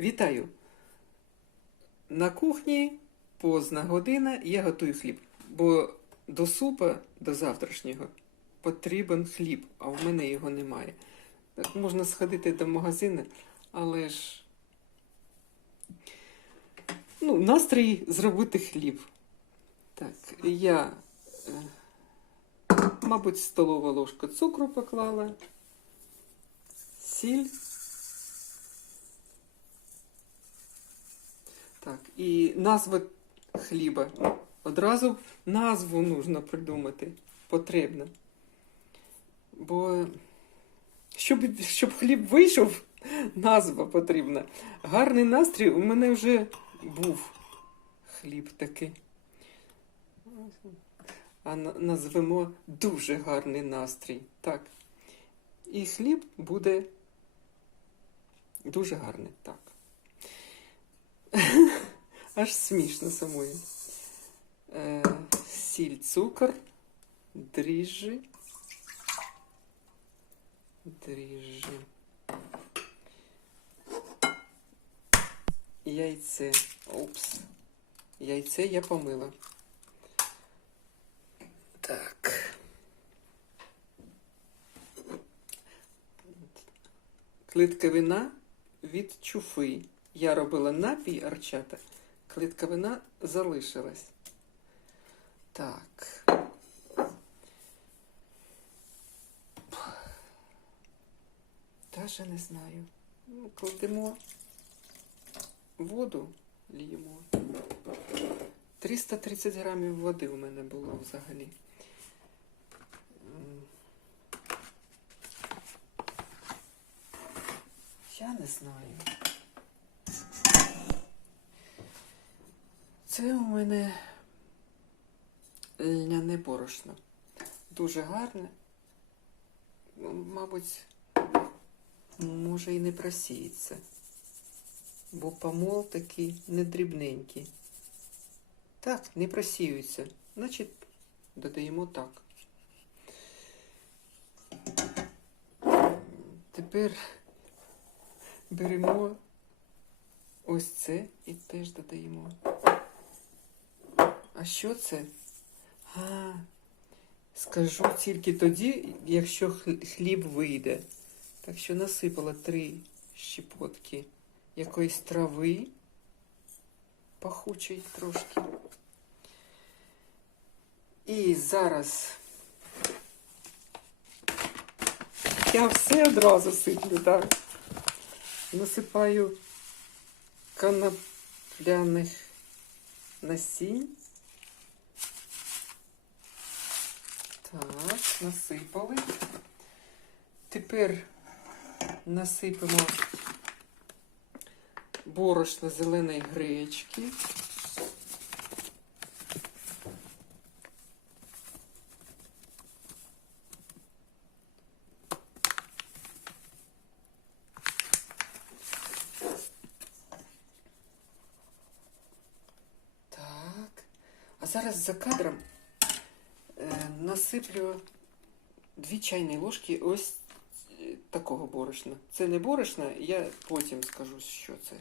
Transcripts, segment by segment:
Вітаю! На кухні позна година я готую хліб, бо до супа, до завтрашнього, потрібен хліб, а в мене його немає. Так можна сходити до магазину, але ж ну, настрій зробити хліб. Так, я, е, мабуть, столова ложка цукру поклала, сіль. Так, і назва хліба. Одразу назву нужно придумати. Потрібно. Бо щоб, щоб хліб вийшов, назва потрібна. Гарний настрій у мене вже був хліб такий. А назвемо дуже гарний настрій. Так. І хліб буде дуже гарний. Так. Аж смішно самої. Е, сіль, цукор, дріжджі. Дріжджі. Яйце. Опс. Яйце я помила. Так. Клитковина від чуфи. Я робила напій арчата. Клитковина залишилась. Так. Даже не знаю. Кладемо воду, ліємо. 330 грамів води у мене було взагалі. Я не знаю. Це у мене льняне борошно. Дуже гарне. Мабуть, може і не просіється. Бо помол такий недрібненький. Так, не просіюється. Значить, додаємо так. Тепер беремо ось це і теж додаємо. А що це? А, скажу тільки тоді, якщо хліб вийде. Так що насипала три щепотки якоїсь трави, пахучої трошки. І зараз я все одразу сиплю, так. Насипаю конопляних насінь. Так, насипали. Тепер насипемо борошно зеленої гречки. Так. А зараз за кадром насиплю дві чайні ложки ось е, такого борошна. Це не борошна, я потім скажу, що це.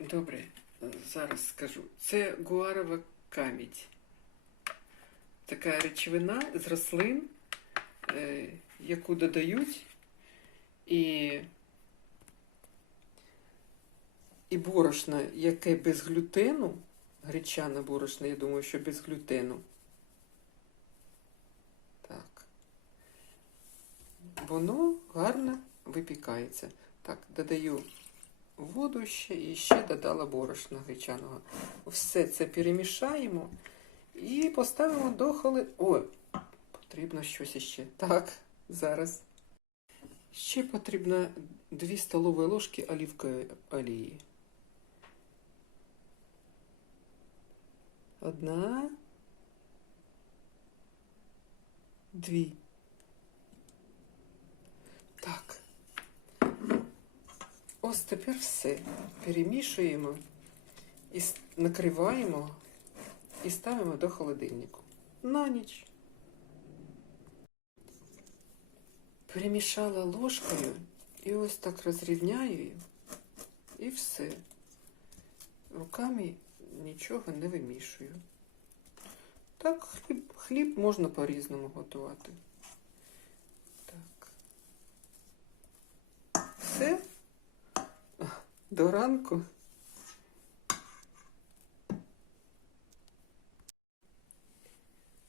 Добре, е, зараз скажу. Це гуарова камідь. Така речовина з рослин, е, яку додають, і, і борошно, яке без глютену, гречане борошно, я думаю, що без глютену. Так. Воно гарно випікається. Так, додаю воду ще і ще додала борошна гречаного. Все це перемішаємо і поставимо до холи... О, потрібно щось іще. Так, зараз. Ще потрібно 2 столові ложки оливкової олії. Одна. Дві. Так. Ось тепер все. Перемішуємо і накриваємо і ставимо до холодильнику. На ніч. перемішала ложкою і ось так розрівняю і все. Руками нічого не вимішую. Так, хліб, хліб можна по-різному готувати. Так. Все. До ранку.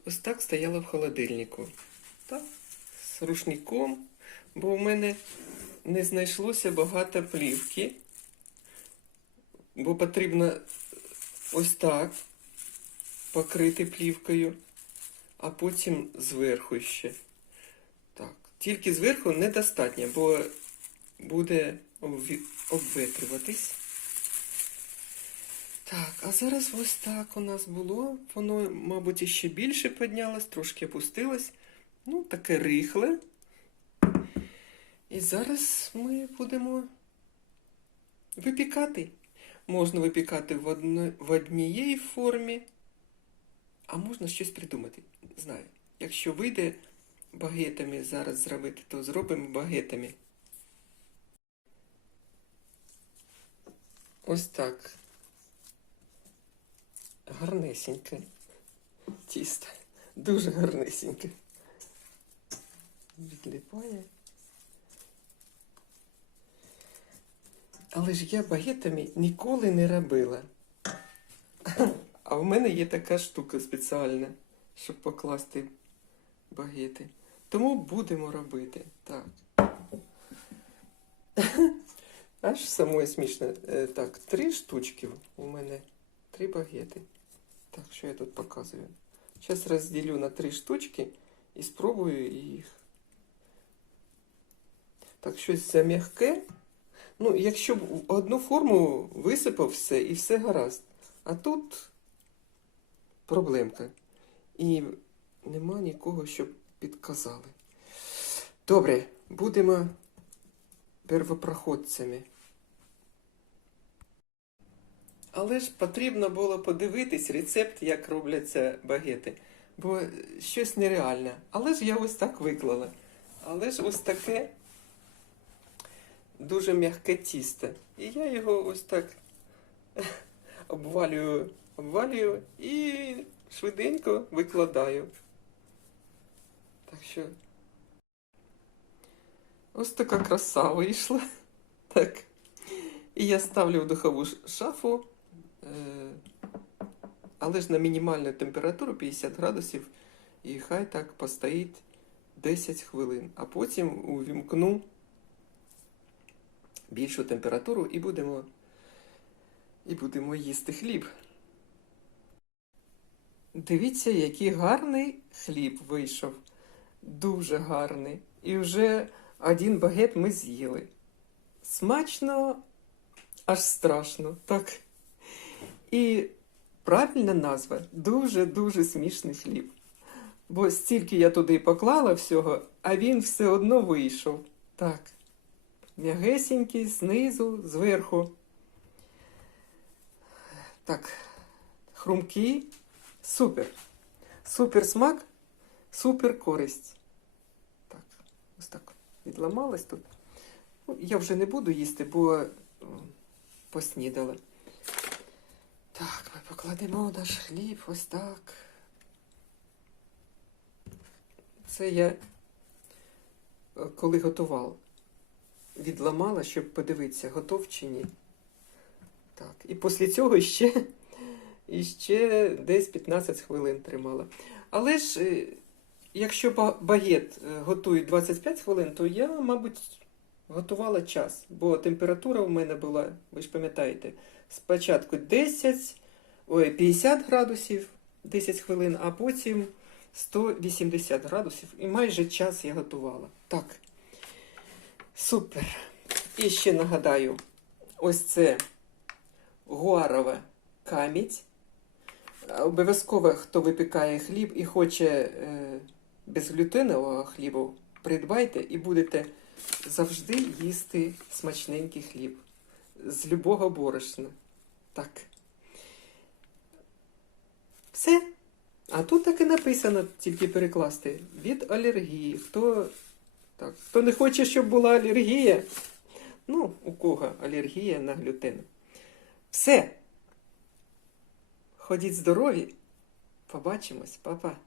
Ось так стояла в холодильнику. Так, з рушником, бо в мене не знайшлося багато плівки. Бо потрібно ось так покрити плівкою, а потім зверху ще. Так, тільки зверху недостатньо, бо буде обветрюватись. Так, а зараз ось так у нас було. Воно, мабуть, іще більше піднялось, трошки опустилось. Ну, таке рихле. І зараз ми будемо випікати. Можна випікати в, однієї формі, а можна щось придумати. Знаю. Якщо вийде багетами зараз зробити, то зробимо багетами. Ось так. Гарнесеньке. Тісто. Дуже гарнесеньке. Відліпає. Але ж я багетами ніколи не робила. А в мене є така штука спеціальна, щоб покласти багети. Тому будемо робити. Так. Аж самої смішно. Е, Так, три штучки у мене. Три багети. Так, що я тут показую? Зараз розділю на три штучки і спробую їх. Так, щось зам'яке. Ну, якщо б в одну форму висипав все і все гаразд. А тут проблемка. І нема нікого, щоб підказали. Добре, будемо первопроходцями. Але ж потрібно було подивитись рецепт, як робляться багети. Бо щось нереальне. Але ж я ось так виклала. Але ж ось таке дуже м'яке тісто. І я його ось так обвалюю, обвалюю і швиденько викладаю. Так що ось така краса вийшла. Так. І я ставлю в духову шафу, е, але ж на мінімальну температуру 50 градусів, і хай так постоїть 10 хвилин, а потім увімкну більшу температуру і будемо, і будемо їсти хліб. Дивіться, який гарний хліб вийшов. Дуже гарний. І вже один багет ми з'їли. Смачно, аж страшно, так. І правильна назва дуже-дуже смішний хліб. Бо стільки я туди поклала всього, а він все одно вийшов. Так. М'ягесенький, знизу, зверху. Так, хрумкий. Супер. Супер смак, супер користь. Так, ось так відламалась тут. Ну, я вже не буду їсти, бо поснідала. Так, ми покладемо наш хліб ось так. Це я е, коли готував відламала, щоб подивитися, готов чи ні. Так, і після цього ще, іще десь 15 хвилин тримала. Але ж, е, якщо багет е, готують 25 хвилин, то я, мабуть, готувала час, бо температура в мене була, ви ж пам'ятаєте, спочатку 10, ой, 50 градусів 10 хвилин, а потім 180 градусів. І майже час я готувала. Так. Супер. І ще нагадаю, ось це гуарова камідь. Обов'язково, хто випікає хліб і хоче е, безглютенового хлібу, придбайте і будете завжди їсти смачненький хліб з любого борошна. Так. Все. А тут так і написано, тільки перекласти. Від алергії. Хто Так. Хто не хоче, щоб була алергія, ну, у кого алергія на глютен. Все. Ходіть здорові. Побачимось, папа.